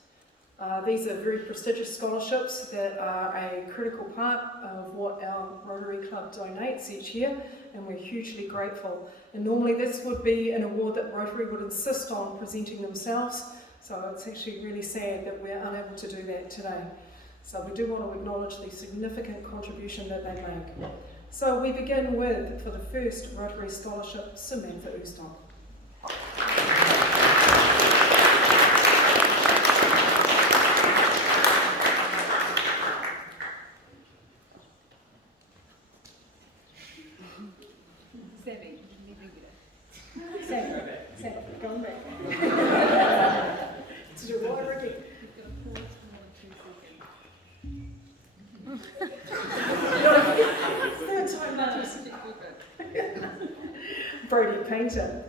These are very prestigious scholarships that are a critical part of what our Rotary Club donates each year, and we're hugely grateful. And normally this would be an award that Rotary would insist on presenting themselves, so it's actually really sad that we're unable to do that today. So we do want to acknowledge the significant contribution that they make. So we begin with, for the first Rotary Scholarship, Samantha Oostop. Sammy, come back. Did you want to repeat? Third time now. Brodie Painter.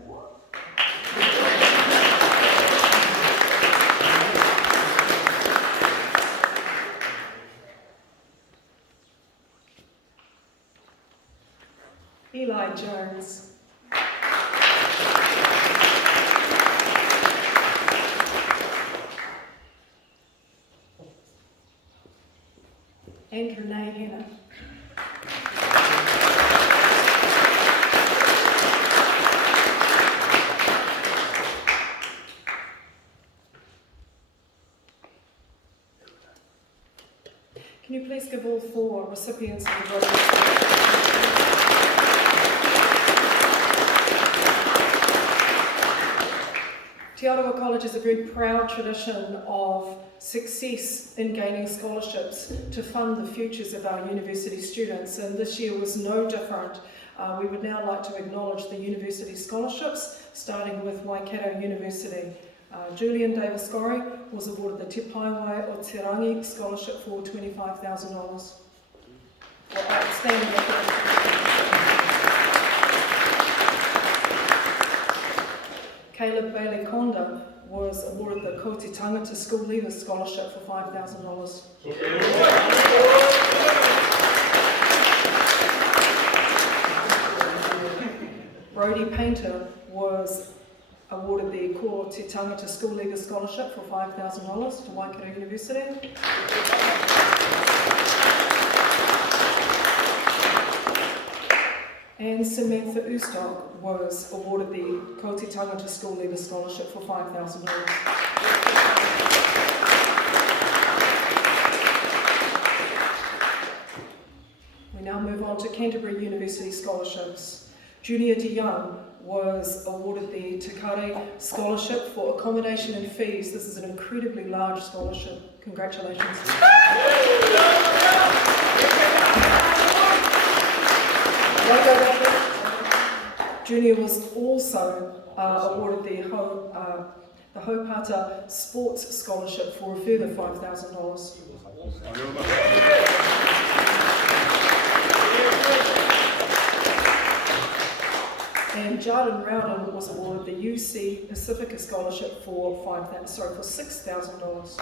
Jones. And Renee Hanna. Can you please give all four recipients of the Rotary? Te Aroha College has a very proud tradition of success in gaining scholarships to fund the futures of our university students, and this year was no different. We would now like to acknowledge the university scholarships, starting with Waikato University. Julian Davis Gorry was awarded the Te Paiwai o Te Rangi Scholarship for $25,000 for outstanding effort. Caleb Bailey Conda was awarded the Ko Te Tangata School Leavers Scholarship for $5,000. Brody Painter was awarded the Ko Te Tangata School Leavers Scholarship for $5,000 to Waikato University. And Samantha Ustok was awarded the Ko Te Tangata School Leavers Scholarship for $5,000. We now move on to Canterbury University scholarships. Junior DeYoung was awarded the Takare Scholarship for accommodation and fees. This is an incredibly large scholarship. Congratulations. Junior was also awarded the Hopata Sports Scholarship for a further $5,000. And Jarden Rowden was awarded the UC Pacifica Scholarship for $6,000.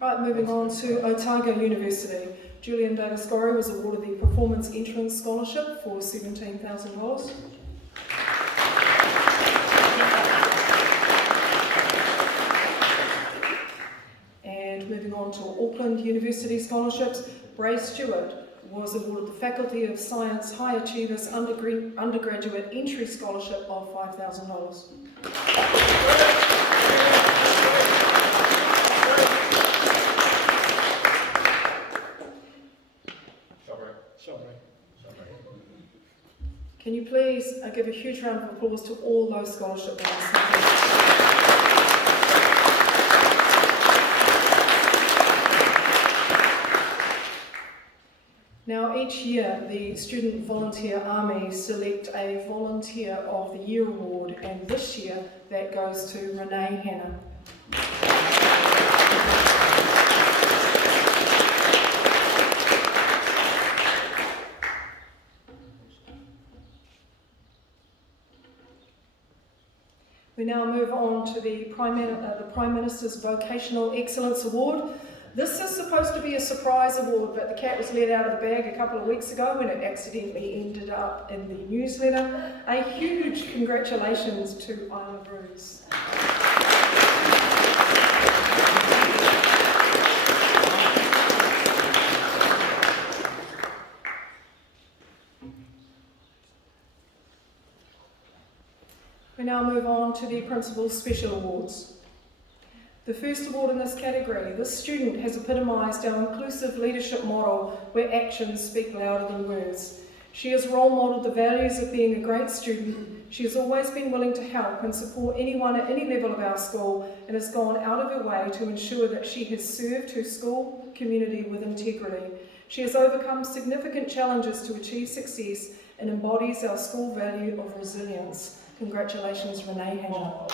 Right, moving on to Otago University. Julian Davis Gorry was awarded the Performance Entrance Scholarship for $17,000. Moving on to Auckland University scholarships, Bray Stewart was awarded the Faculty of Science High Achievers Undergraduate Entry Scholarship of $5,000. Can you please give a huge round of applause to all those scholarship winners? Now, each year, the Student Volunteer Army select a Volunteer of the Year award, and this year that goes to Renee Hanna. We now move on to the Prime Minister's Vocational Excellence Award. This is supposed to be a surprise award, but the cat was let out of the bag a couple of weeks ago when it accidentally ended up in the newsletter. A huge congratulations to Isla Bruce. We now move on to the Principal's Special Awards. The first award in this category, this student has epitomised our inclusive leadership model where actions speak louder than words. She has role modelled the values of being a great student. She has always been willing to help and support anyone at any level of our school and has gone out of her way to ensure that she has served her school community with integrity. She has overcome significant challenges to achieve success and embodies our school value of resilience. Congratulations, Renee Hanna.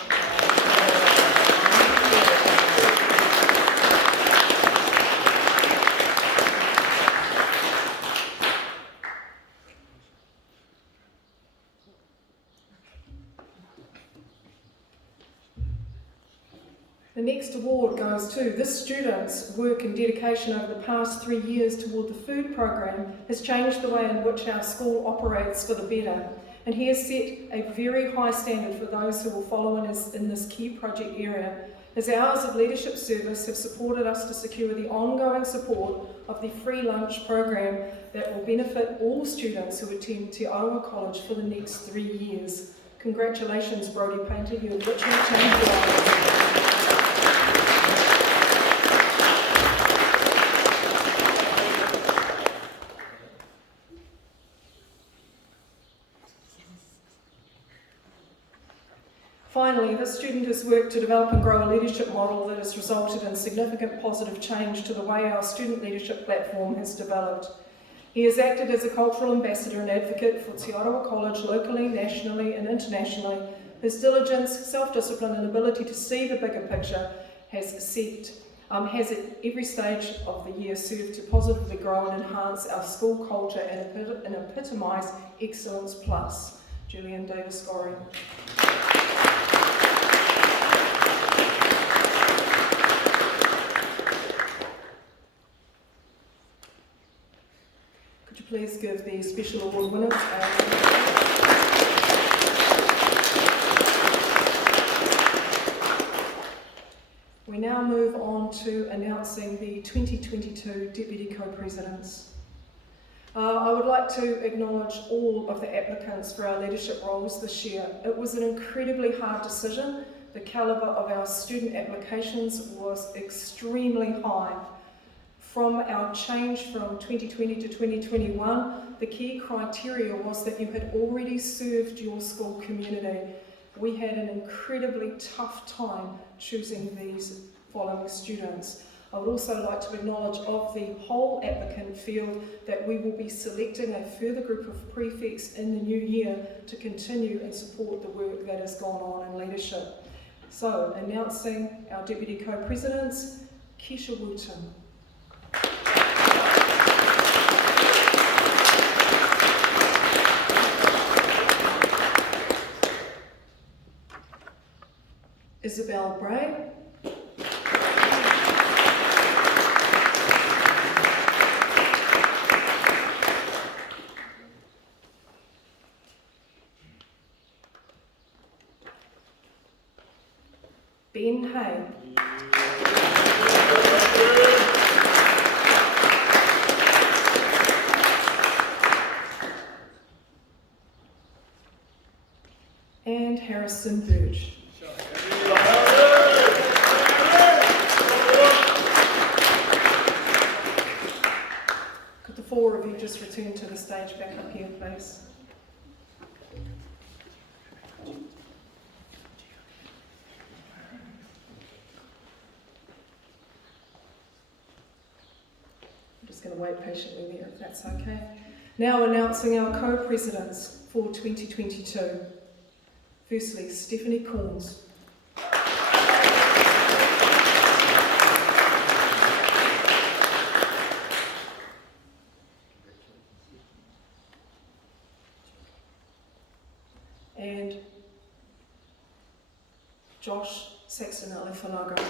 The next award goes to this student's work and dedication over the past 3 years toward the food program has changed the way in which our school operates for the better. And he has set a very high standard for those who will follow in this key project area. His hours of leadership service have supported us to secure the ongoing support of the free lunch program that will benefit all students who attend Te Aroha College for the next 3 years. Congratulations, Brodie Painter, you have literally changed lives. Finally, this student has worked to develop and grow a leadership model that has resulted in significant positive change to the way our student leadership platform has developed. He has acted as a cultural ambassador and advocate for Te Aroha College locally, nationally and internationally. His diligence, self-discipline and ability to see the bigger picture has at every stage of the year served to positively grow and enhance our school culture and epitomise Excellence Plus. Julian Davis-Gorry. Please give the special award winners We now move on to announcing the 2022 Deputy Co-Presidents. I would like to acknowledge all of the applicants for our leadership roles this year. It was an incredibly hard decision. The calibre of our student applications was extremely high. From our change from 2020 to 2021, the key criteria was that you had already served your school community. We had an incredibly tough time choosing these following students. I would also like to acknowledge of the whole applicant field that we will be selecting a further group of prefects in the new year to continue and support the work that has gone on in leadership. So, announcing our Deputy Co-Presidents, Keisha Wooten. Isabel Bray. Ben Hay. And Harrison Burge. Could the four of you just return to the stage back up here, please? I'm just going to wait patiently there if that's okay. Now announcing our co-presidents for 2022. Firstly, Stephanie Corns. And Josh Saxonelli-Falago.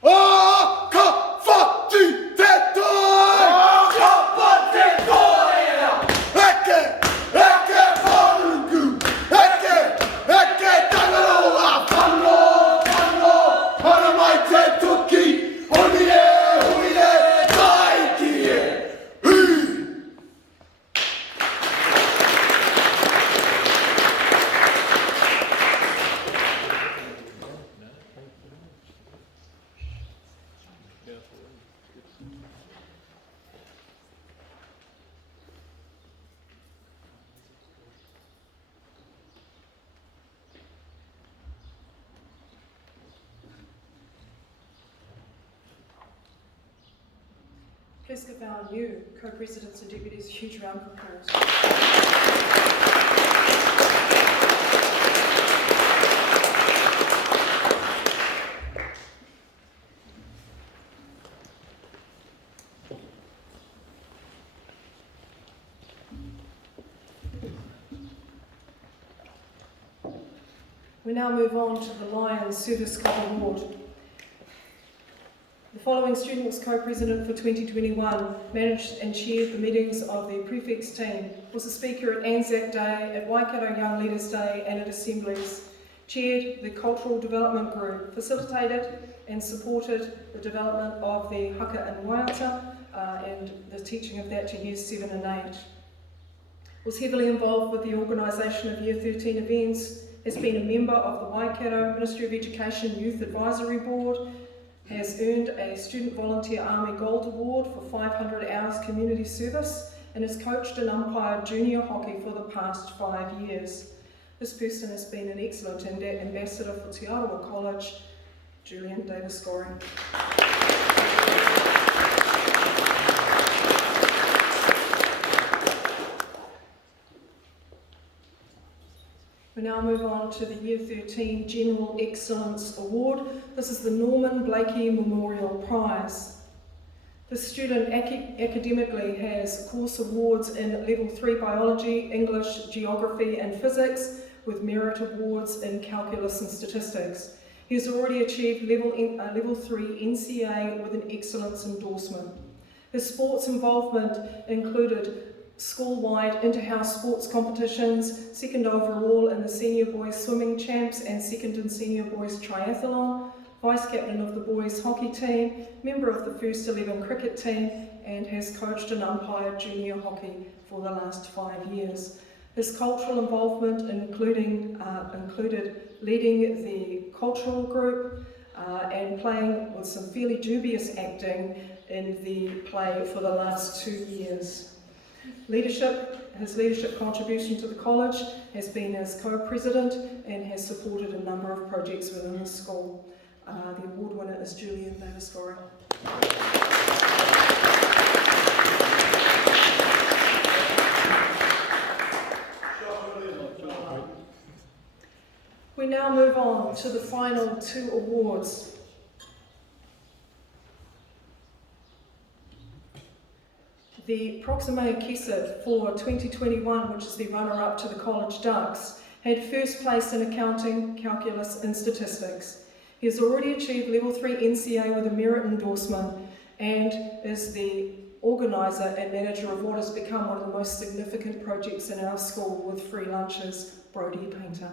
Ah, ka, fa, ti, Please give our new co-presidents and deputies a huge round of applause. We now move on to the Lions Service Cup Award. The following student was co-president for 2021, managed and chaired the meetings of the prefects team, was a speaker at Anzac Day, at Waikato Young Leaders Day and at assemblies, chaired the Cultural Development Group, facilitated and supported the development of the haka and waiata and the teaching of that to years 7 and 8. Was heavily involved with the organisation of Year 13 events, has been a member of the Waikato Ministry of Education Youth Advisory Board, has earned a Student Volunteer Army Gold Award for 500 hours community service, and has coached and umpired junior hockey for the past 5 years. This person has been an excellent ambassador for Te Aroha College, Julian Davis-Gorry. We now move on to the Year 13 General Excellence Award. This is the Norman Blakey Memorial Prize. The student academically has course awards in Level 3 Biology, English, Geography and Physics, with merit awards in Calculus and Statistics. He has already achieved Level 3 NCA with an Excellence endorsement. His sports involvement included school-wide inter-house sports competitions, second overall in the senior boys swimming champs and second in senior boys triathlon, vice-captain of the boys hockey team, member of the first 11 cricket team, and has coached and umpired junior hockey for the last 5 years. His cultural involvement included leading the cultural group and playing with some fairly dubious acting in the play for the last 2 years. His leadership contribution to the college has been as co-president and has supported a number of projects within the school. The award winner is Julian Davis-Gorry. We now move on to the final 2 awards. The Proxima Kesset for 2021, which is the runner-up to the College Ducks, had first place in accounting, calculus and statistics. He has already achieved Level 3 NCA with a merit endorsement and is the organiser and manager of what has become one of the most significant projects in our school with free lunches, Brodie Painter.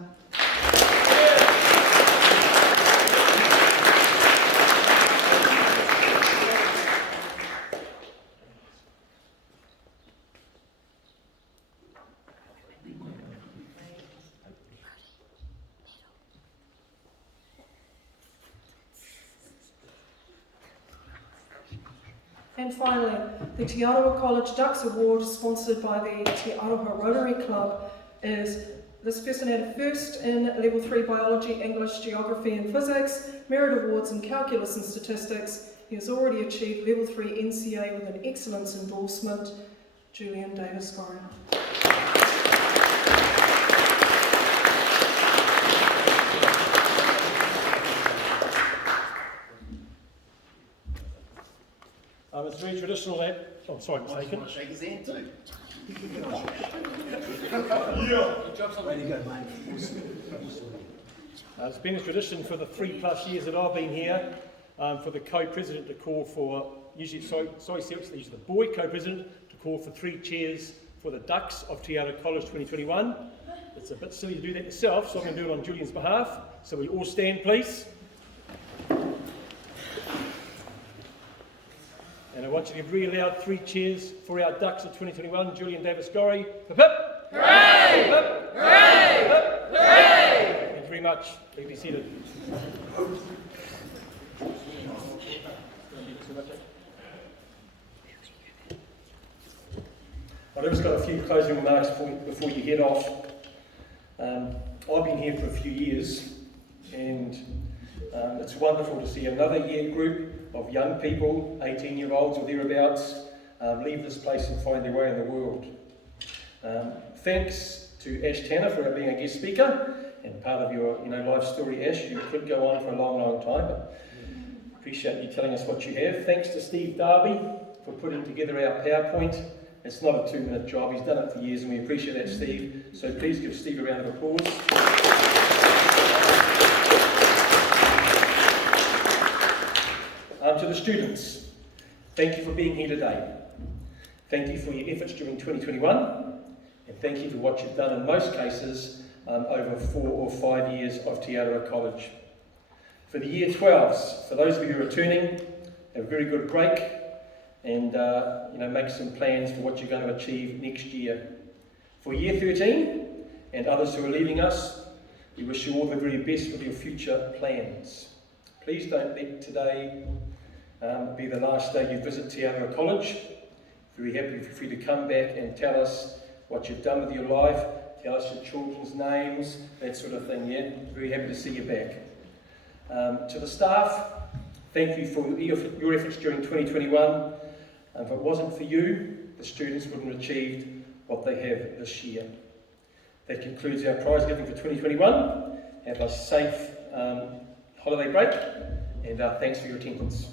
And finally, the Te Aroha College Ducks Award, sponsored by the Te Aroha Rotary Club, is this person had a first in Level 3 Biology, English, Geography and Physics, merit awards in Calculus and Statistics. He has already achieved Level 3 NCA with an Excellence endorsement, Julian Davis-Gorry. It's very traditional that... Oh, sorry, mistaken. I want to shake his hand too. Way to go, mate. It's been a tradition for the 3+ years that I've been here for the co-president to call for, usually the boy co-president to call for 3 cheers for the Ducks of Te Aroha College 2021. It's a bit silly to do that yourself, so I'm going to do it on Julian's behalf. So we all stand, please. And I want you to give really loud 3 cheers for our Ducks of 2021, Julian Davis-Gorry. Hip hip! Hooray! Hip hip! Hooray! Hip hip! Hooray! Thank you very much. Please be seated. I've just got a few closing remarks before you head off. I've been here for a few years, and it's wonderful to see another year group of young people, 18-year-olds or thereabouts, leave this place and find their way in the world. Thanks to Ash Tanner for being a guest speaker and part of your life story, Ash. You could go on for a long, long time, but appreciate you telling us what you have. Thanks to Steve Darby for putting together our PowerPoint. It's not a 2-minute job, he's done it for years, and we appreciate that, Steve. So please give Steve a round of applause. To the students, thank you for being here today. Thank you for your efforts during 2021, and thank you for what you've done in most cases over 4 or 5 years of Aroha College. For the Year 12s, for those of you who are returning, have a very good break, and make some plans for what you're going to achieve next year. For Year 13 and others who are leaving us, we wish you all the very best with your future plans. Please don't let today be the last day you visit Aroha College. Very happy for you to come back and tell us what you've done with your life, tell us your children's names, that sort of thing, yeah? Very happy to see you back. To the staff, thank you for your efforts during 2021. If it wasn't for you, the students wouldn't have achieved what they have this year. That concludes our prize giving for 2021. Have a safe holiday break, and thanks for your attendance.